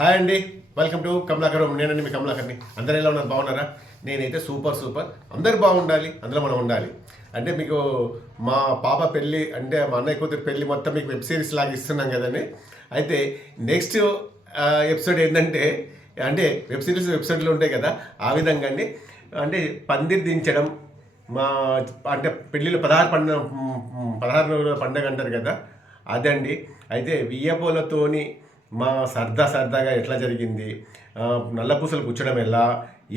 Hi అండి, welcome to Kamalakar. నేనండి మీ కమలాకర్ని. అందరూ ఎలా ఉన్నారు? బాగున్నారా? నేనైతే సూపర్. అందరు బాగుండాలి, అందులో మనం ఉండాలి. అంటే మీకు మా పాప పెళ్ళి, అంటే మా అన్నయ్య కూతురు పెళ్ళి మొత్తం మీకు వెబ్ సిరీస్ లాగా ఇస్తున్నాం కదండి. అయితే నెక్స్ట్ ఎపిసోడ్ ఏంటంటే, అంటే వెబ్ సిరీస్ వెబ్సైట్లో ఉంటాయి కదా, ఆ విధంగా అండి. అంటే పందిరి దించడం, మా అంటే పెళ్ళిళ్ళు 16 పండుగ అంటారు కదా, అదండి. అయితే వియ్యపోలతోని మా సరదాగా ఎట్లా జరిగింది, నల్లపూసలు కూర్చోడం ఎలా,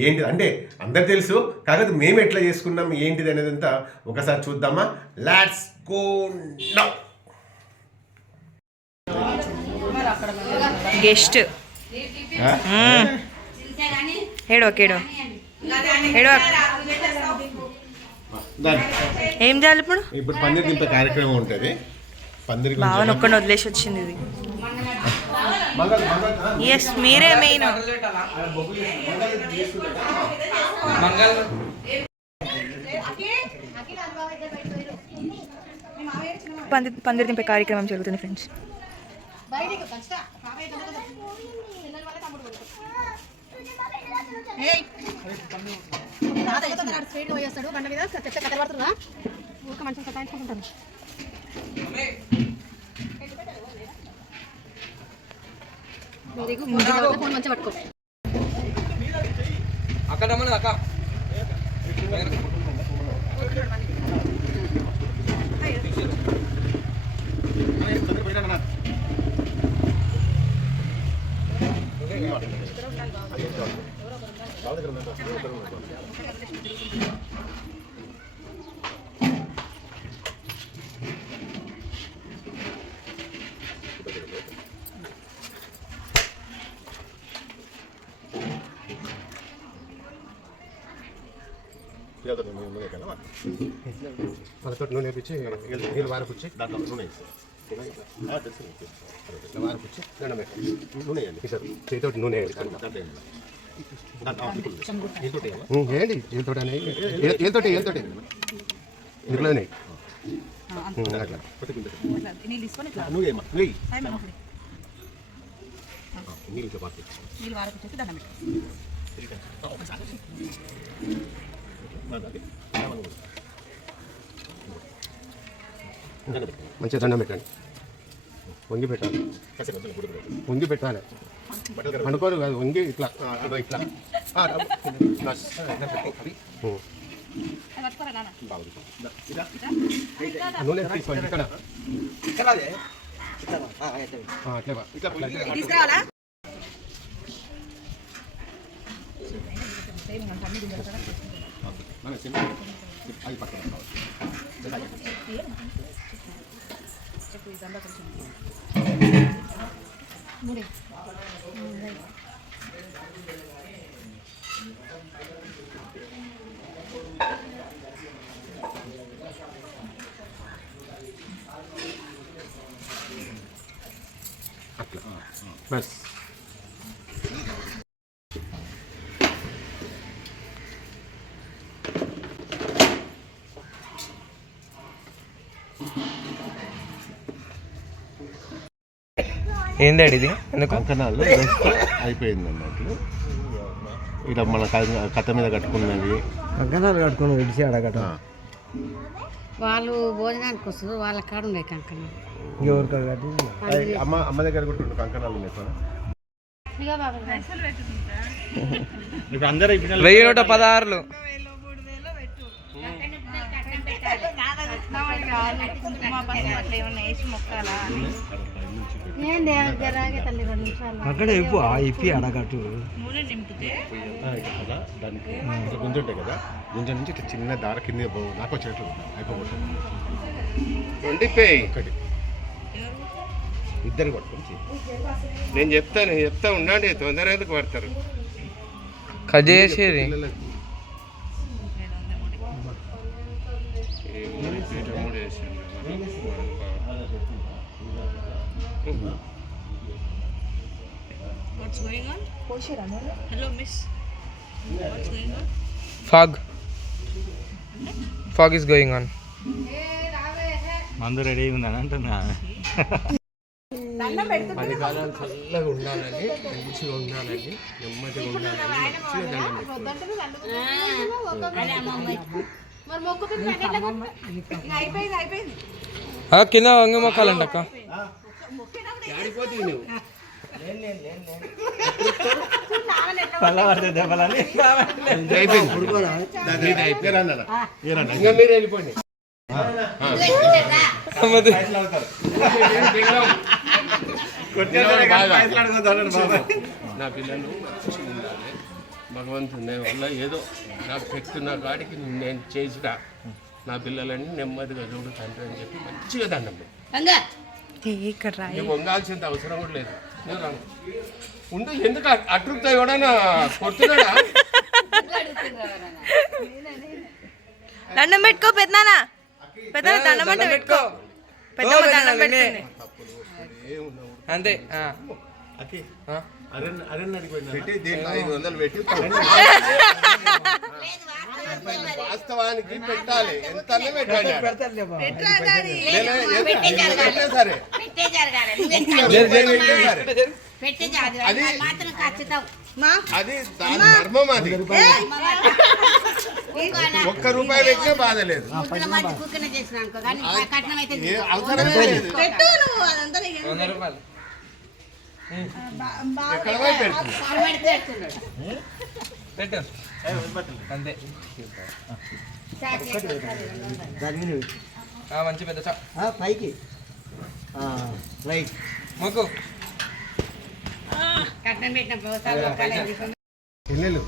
ఏంటిది అంటే అందరు తెలుసు, కాకపోతే మేము ఎట్లా చేసుకున్నాం ఏంటిది అనేది అంతా ఒకసారి చూద్దామా. Let's go now. గెస్ట్ ఏం చేయాలి ఇప్పుడు పందిరి దింపే కార్యక్రమం ఉంటుంది. పందిరి బాగా ఒక్కడిని వదిలేసి వచ్చింది ఇది. ఎస్, మీరే మెయిన్. పందిరి దింపే కార్యక్రమం జరుగుతుంది ఫ్రెండ్స్. అక్కడ అక్క మనతో నూనె పిచ్చి నీళ్ళు వారపుచ్చి దాంట్లో నూనె వారపుచ్చి నూనె వేయండి సార్. చేతితోటి నూనె వేయండి. ఏతోటి ఇందులోనే మంచిగా దండం పెట్టండి. వంగి పెట్టాలి అనుకోరు కాదు, వంగి ఇట్లా నూనె తీసుకోండి. ఇక్కడ అది పక్కన అట్లా బస్. ఏందండి ఇది? కంకణాలు అయిపోయింది అన్నట్లు. ఇలా మన కథ మీద కట్టుకున్నవి కంకణాలు కట్టుకుని విడిచి అడగట. వాళ్ళు భోజనానికి వస్తారు, వాళ్ళ కాడ ఉన్నాయి కంకణాలు. అమ్మ దగ్గర కూడా కంకణాలు ఉన్నాయి సార్. 1116 అక్కడ ఇప్పి అడగట్టు దానికి గుంజ ఉంటాయి కదా, గుంజ నుంచి ఇట్లా చిన్న దార కింద నాకు వచ్చినట్లు అయిపోతుంది. ఒకటి ఇద్దరు పట్టుకొని నేను చెప్తా ఉండండి, తొందర ఎందుకు పడతారు. కజేసేది fog is going on. మందు రెడీ ఉందని అంటున్నా. పది కాలాలు చల్లగా ఉండాలని, మంచిగా ఉండాలని, నెమ్మదిగా ఉండాలని మంచిగా దండం కింద వంగ మొక్కాలంట అక్క. ఆడిపోతుంది నువ్వు. ఇంకా మీరు వెళ్ళిపోండి. నా పిల్లలు మంచిగా ఉండాలి, భగవంతుని వల్ల ఏదో నాకు శక్తి ఉన్న కాడికి నేను చేసిన నా పిల్లలని నెమ్మదిగా చూడు తండ్రి అని చెప్పి మంచిగా దండం పెట్టు. ఇక్కడ రాయి నీకు వంగాల్సిన అవసరం కూడా లేదు. నువ్వు రా. ఉండు, ఎందుకు అట్రుతో ఎవడన్నా కొడుతున్నాడా? దండం పెట్టుకో పెద్దనా, పెద్దనా దండం అంటే పెట్టుకో. పెద్దమ్మ దండం పెడుతుంది. అంతే. పెట్టి దీంట్లో 500 పెట్టి వాస్తవానికి పెట్టాలి. ఎంత పెట్టాలి సరే, అది దాని ధర్మం. అది ఒక్క రూపాయి పెట్టినా బాధ లేదు, అవసరమే లేదు. 100 రూపాయలు. ఎక్కడ పోయి పెడుతుంది? పెట్టు అంతే. మంచి పెద్ద పైకి రైట్ మొక్కు. పిల్లలు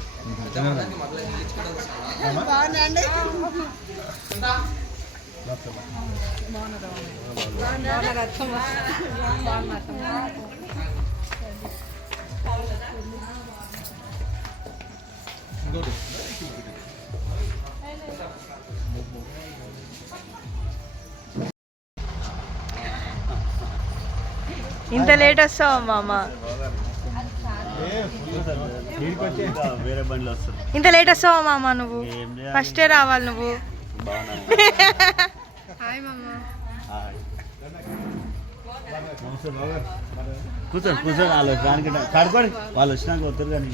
ఇంత లేట్ వస్తావా మామ? వేరే బండ్లు వస్తారు. ఇంత లేట్ వస్తావా మామ? నువ్వు ఫస్టే రావాలి నువ్వు. కూర్చోండి కూర్చోండి, వాళ్ళు దానికి కడుకోండి, వాళ్ళు వచ్చినాక వస్తారు కానీ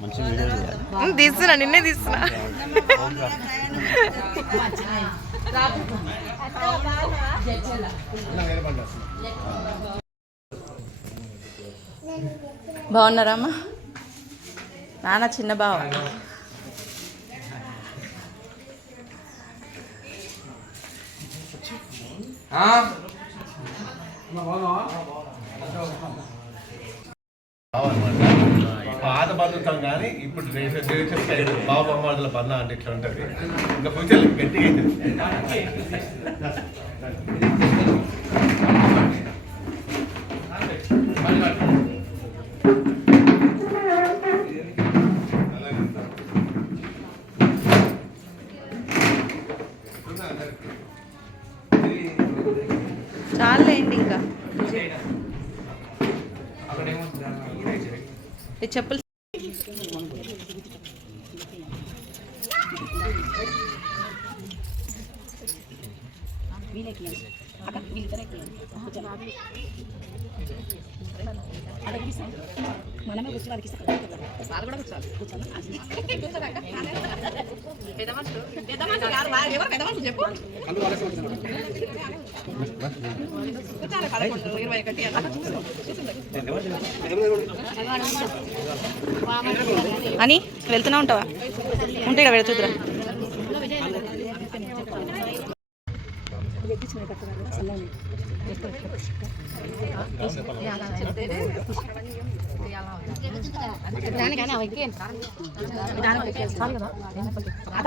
మంచి వీడియో చేయాలి. తీస్తున్నా, నిన్నే తీస్తున్నా. బాగున్నారమ్మా? నాన్న చిన్న బావ. పాత బంధుత్వం కానీ ఇప్పుడు బాబు అమ్మాడుల బంధం అంటే ఇట్లా ఉంటుంది. ఇంకా ఫ్యూచర్ గట్టిగా అవుతుంది. చాలండి ఇంకా చెప్పులు. మనమే కూర్చోడానికి వాళ్ళు కూడా కూర్చోవాలి. చెప్పు అని వెళ్తూనే ఉంటావా? ఉంటే ఇక్కడ పెడుతురా.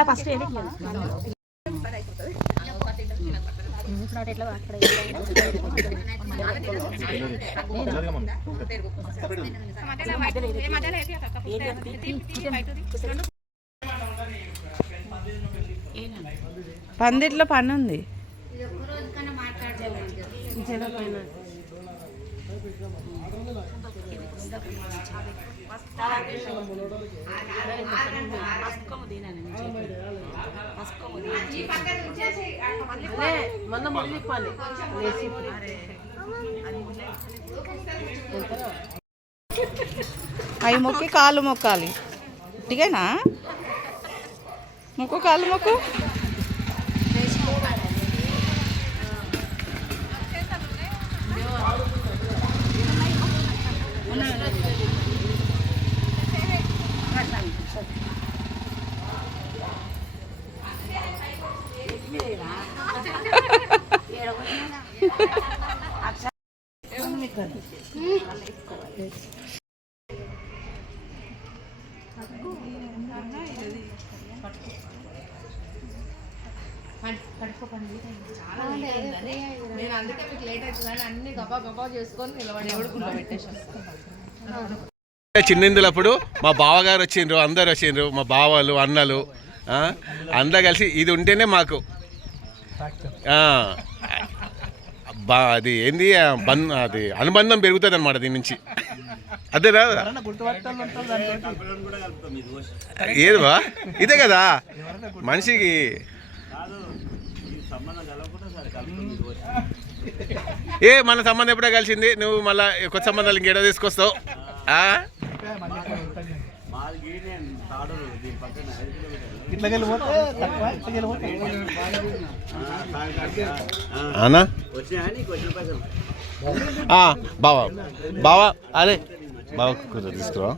ఫస్ట్ పందిట్లో పని ఉంది. అవి మొక్కి కాళ్ళు మొక్కాలి ఇటుకేనా మొక్కు కాళ్ళు మొక్కు చిన్నిందులప్పుడు మా బావగారు వచ్చిండ్రు, అందరు వచ్చిండ్రు, మా బావలు అన్నలు అందరూ కలిసి ఇది ఉంటేనే మాకు అది ఏంది అది అనుబంధం పెరుగుతుంది అనమాట దీని నుంచి. అదేనా ఏది బా ఇదే కదా మనిషికి. మన సంబంధం ఎప్పుడో కలిసింది, నువ్వు మళ్ళీ కొత్త సంబంధాలు ఇంకేటో తీసుకొస్తావు. అనా బావా బావా అరే బావా తీసుకురా.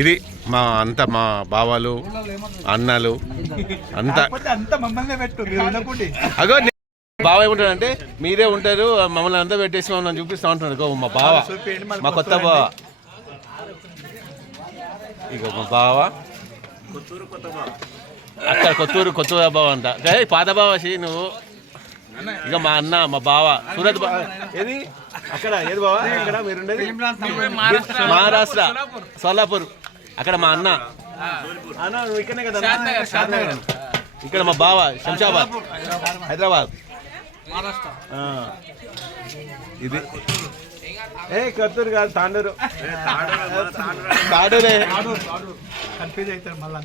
ఇది మా అంతా మా బావాలు అన్నలు అంతా. అగో బావ ఏముంటాడంటే మీరే ఉంటారు మమ్మల్ని అంతా పెట్టేసి మమ్మల్ని చూపిస్తూ ఉంటాడు. మా బావ మా కొత్త బావ, ఇక మా బావ అక్కడ కొత్త బావ అంట. పాత బావసి నువ్వు. ఇక మా అన్న మా బావ సూరత్ బావ. ఏది అక్కడ ఏది బావ ఇక్కడ మీరుండేది మహారాష్ట్ర సోలాపూర్. అక్కడ మా అన్న నువ్వు ఇక్కడనే కదా షాద్నగర్. ఇక్కడ మా బావ శంషాబాద్ హైదరాబాద్. ఇది కత్తూరు కాదు తాండూరు. తాడూరే కన్ఫ్యూజ్ అవుతారు మళ్ళీ.